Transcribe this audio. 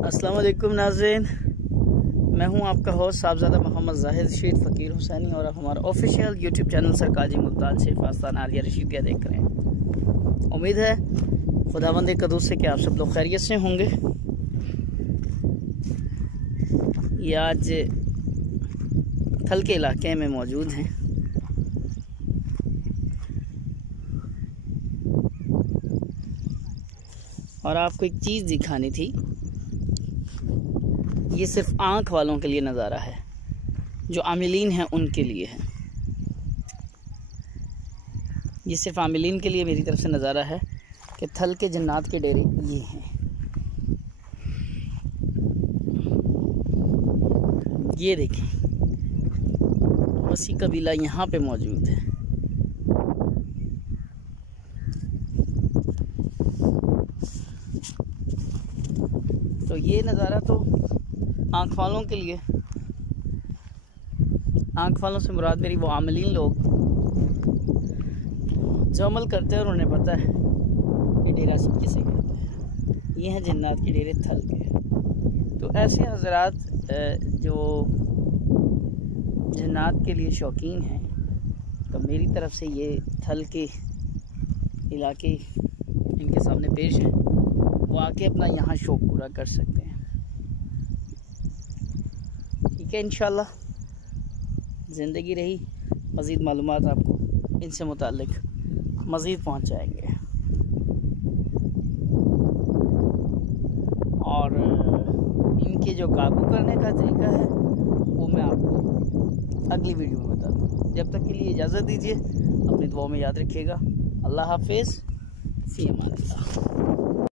अस्सलाम वालेकुम नाज़रीन, मैं हूं आपका होस्ट साहबजादा मोहम्मद जाहिद रशीद फ़कीर हुसैनी और आप हमारा ऑफिशियल यूट्यूब चैनल सरकाजी मुल्तान शेख आस्तान आलिया रशीद क्या देख रहे हैं। उम्मीद है खुदावंद कदूस से कि आप सब लोग खैरियत से होंगे। ये आज थल के इलाके में मौजूद हैं। और आपको एक चीज़ दिखानी थी। ये सिर्फ आँख वालों के लिए नज़ारा है, जो आमिलीन हैं उनके लिए है। ये सिर्फ आमिलीन के लिए मेरी तरफ से नज़ारा है कि थल के जन्नात के डेरे ये हैं। ये देखें, वसी कबीला यहाँ पे मौजूद है। तो ये नज़ारा तो आँख वालों के लिए, आँख वालों से मुराद मेरी वो आमिलीन लोग जो अमल करते हैं और उन्हें पता है कि डेरा सब किसे कहते हैं। ये हैं जन्नात के डेरे थल के। तो ऐसे हजरात जो जन्नात के लिए शौकीन हैं, तो मेरी तरफ से ये थल के इलाके इनके सामने पेश हैं। वो आके अपना यहाँ शौक़ पूरा कर सकते हैं। ठीक है, इंशाल्लाह ज़िंदगी रही मज़ीद मालूमात आपको इनसे मुताल्लिक़ मज़ीद पहुँचाएंगे। और इनके जो काबू करने का तरीका है वो मैं आपको अगली वीडियो में बता दूँ। जब तक के लिए इजाज़त दीजिए, अपनी दुआओं में याद रखिएगा। अल्लाह हाफ़िज़, फ़ी अमान अल्लाह।